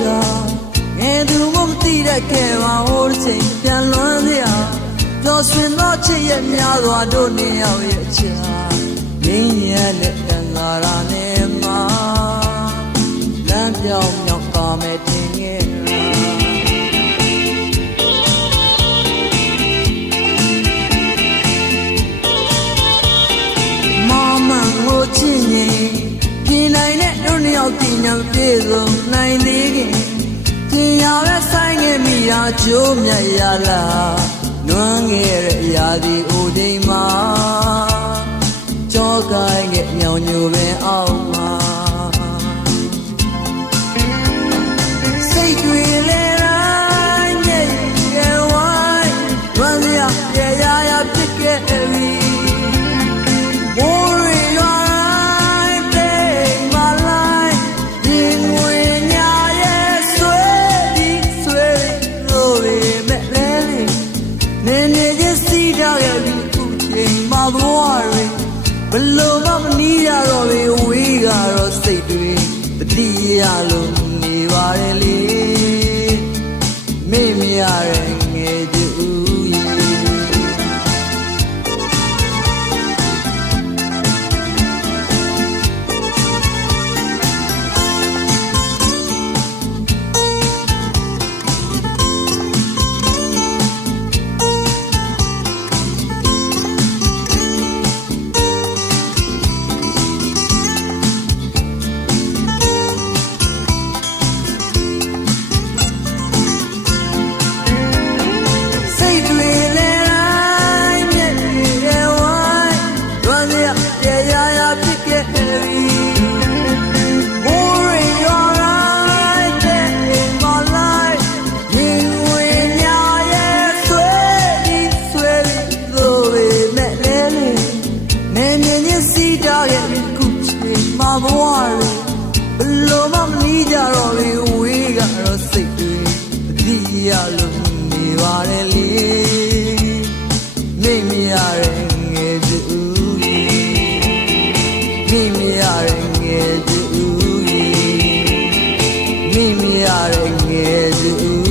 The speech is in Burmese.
ကငယ်သူမမသိတဲ့ခဲ့ပါဟိုတစ်ချိန်ပြန်လွမ်းစရာပျော်ရွှင်သောချစ်ရဲ့များစွာတို့နှစ်ယောက်ရဲ့ချာငင်းရတဲ့ကံကားရာနဲ့မှာလမ်းပြောင်းမြောက်ပါမယ်တင်ရဲ့ချစ်ရင်ပြင်နိုင်တဲ့တို့နှစ်ယောက်တင်ညာပြေဆုံးနိုင်သေးခင်တင်ရတဲ့ဆိုင်ငယ်မိရာကျိုးမြတ်ရလာနွမ်းငယ်ရဲ့ရာသီအိုတိမ်မှာကြောကိုင်းရဲ့ညောင်ညိုပင်အောက်မှာစိတ်တွေလေတိုင်းရဲ့ရဲ့ဝိုင်းဝမ်းရရဲ့ရဖြစ်ခဲ့ပြီဘလို့မနီးရတော့လေဝေးကတော့စိတ်တွေတတိယလို့နေပါတယ်လေမေ့မရတဲ့ငယ်သူဘဝတွေဘလို့မနီးကြတော့လေဝေးကတော့စိတ်တွေအတိရလို့နေပါတယ်လေမိမရတဲ့ငယ်သူမိမရတဲ့ငယ်သူမိမရတဲ့ငယ်သူ